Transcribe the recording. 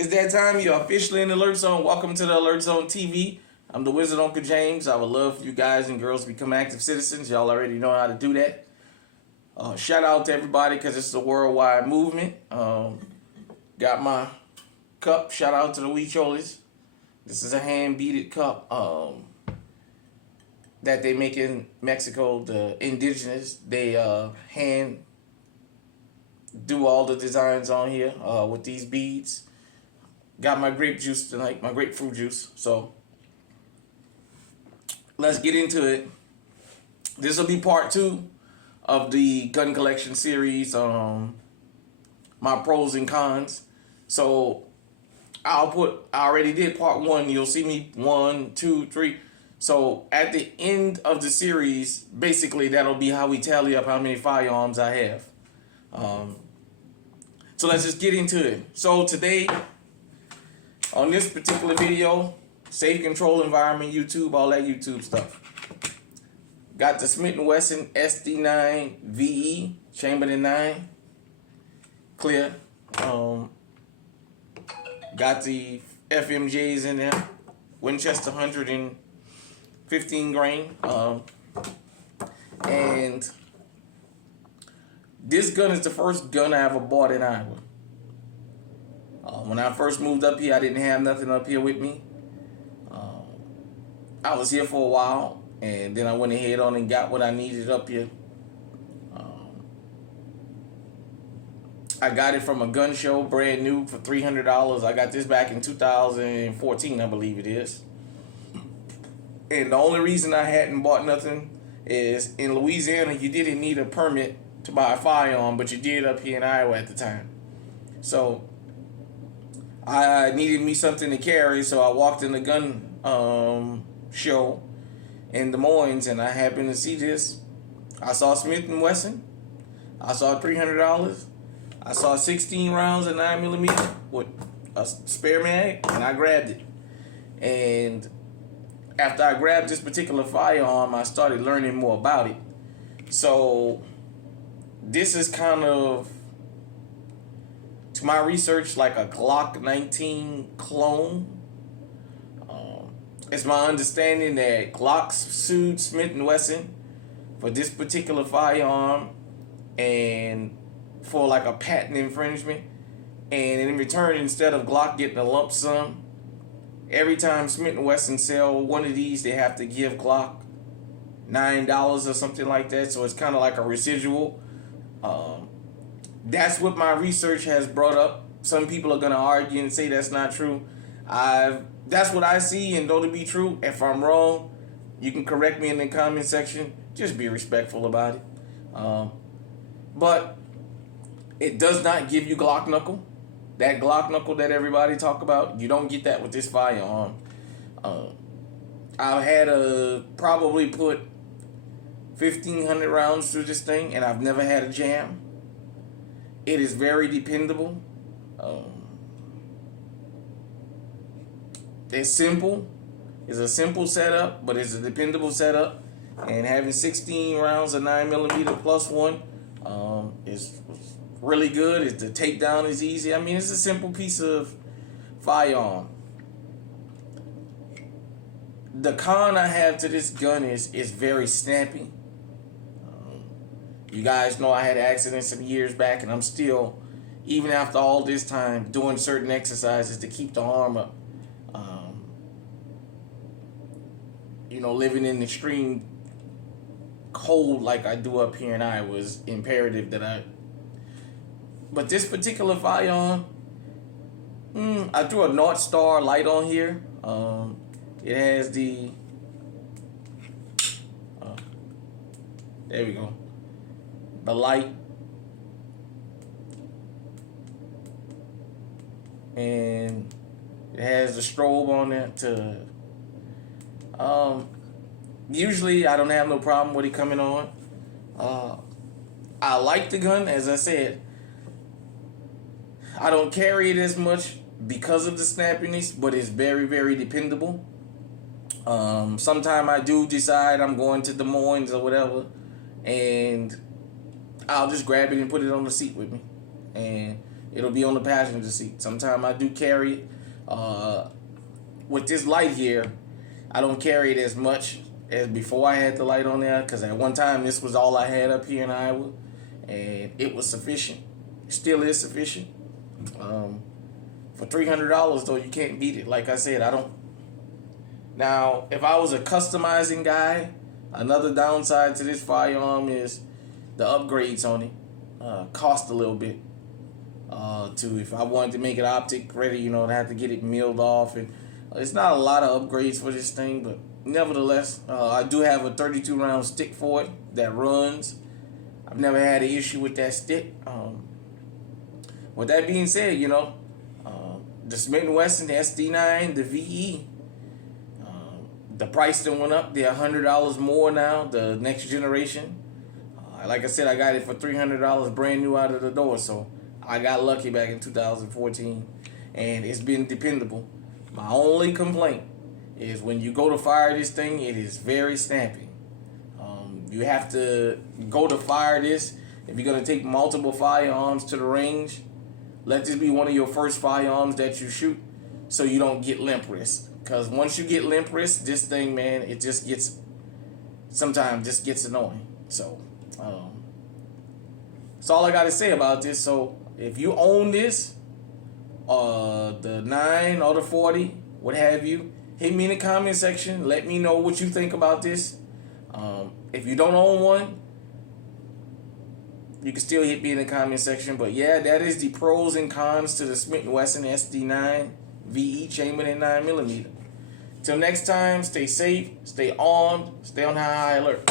It's that time. You're officially in the Alert Zone. Welcome to the Alert Zone TV. I'm the Wizard Uncle James. I would love for you guys and girls to become active citizens. Y'all already know how to do that. Shout out to everybody because it's a worldwide movement. Got my cup. Shout out to the Huicholes. This is a hand-beaded cup that they make in Mexico. The indigenous, they hand do all the designs on here with these beads. Got my grape juice tonight, my grapefruit juice. So let's get into it. This will be part 2 of the gun collection series, my pros and cons. So I already did part 1. You'll see me 1, 2, 3. So at the end of the series, basically that'll be how we tally up how many firearms I have. So let's just get into it. So today, on this particular video, safe control environment, YouTube, all that YouTube stuff. Got the Smith & Wesson SD9VE, chambered in 9, clear. Got the FMJs in there, Winchester 115 grain. And this gun is the first gun I ever bought in Iowa. When I first moved up here, I didn't have nothing up here with me. I was here for a while, and then I went ahead on and got what I needed up here. I got it from a gun show, brand new, for $300. I got this back in 2014, I believe it is. And the only reason I hadn't bought nothing is in Louisiana, you didn't need a permit to buy a firearm, but you did up here in Iowa at the time. So I needed me something to carry, so I walked in the gun show in Des Moines, and I happened to see this. I saw Smith & Wesson. I saw $300. I saw 16 rounds of 9mm with a spare mag, and I grabbed it. And after I grabbed this particular firearm, I started learning more about it. So this is kind of, to my research, like a Glock 19 clone. It's my understanding that Glock sued Smith & Wesson for this particular firearm and for like a patent infringement. And in return, instead of Glock getting a lump sum, every time Smith & Wesson sell one of these, they have to give Glock $9 or something like that. So it's kind of like a residual. That's what my research has brought up. Some people are going to argue and say that's not true. That's what I see and know to be true. If I'm wrong, you can correct me in the comment section. Just be respectful about it. But it does not give you Glock knuckle. That Glock knuckle that everybody talk about, you don't get that with this firearm. I've had to probably put 1,500 rounds through this thing, and I've never had a jam. It is very dependable. It's simple. It's a simple setup, but it's a dependable setup. And having 16 rounds of 9mm plus 1 is really good. The takedown is easy. I mean, it's a simple piece of firearm. The con I have to this gun is very snappy. You guys know I had an accident some years back, and I'm still, even after all this time, doing certain exercises to keep the arm up. Living in extreme cold like I do up here in Iowa is imperative that I. But this particular firearm, I threw a North Star light on here. It has the. There we go. The light. And it has the strobe on it to. Usually I don't have no problem with it coming on. I like the gun, as I said. I don't carry it as much because of the snappiness, but it's very, very dependable. Sometime I do decide I'm going to Des Moines or whatever, and I'll just grab it and put it on the seat with me. And it'll be on the passenger seat. Sometimes I do carry it. With this light here, I don't carry it as much as before I had the light on there, because at one time this was all I had up here in Iowa, and it was sufficient. It still is sufficient. For $300 though, you can't beat it. Like I said, I don't. Now, if I was a customizing guy, another downside to this firearm is the upgrades on it cost a little bit. If I wanted to make it optic ready, I have to get it milled off, and it's not a lot of upgrades for this thing, but nevertheless, I do have a 32 round stick for it that runs. I've never had an issue with that stick. With that being said, the Smith & Wesson SD9VE, the price that went up. They're $100 more now, the next generation. Like I said, I got it for $300 brand new out of the door, so I got lucky back in 2014, and it's been dependable. My only complaint is when you go to fire this thing, it is very snappy. You have to go to fire this. If you're going to take multiple firearms to the range, let this be one of your first firearms that you shoot, so you don't get limp wrist. Because once you get limp wrist, this thing, man, it just gets, sometimes just gets annoying. So, that's all I got to say about this. So, if you own this, the 9 or the 40, what have you, hit me in the comment section. Let me know what you think about this. If you don't own one, you can still hit me in the comment section. But yeah, that is the pros and cons to the Smith & Wesson SD9VE chambered in 9mm. Till next time, stay safe, stay armed, stay on high alert.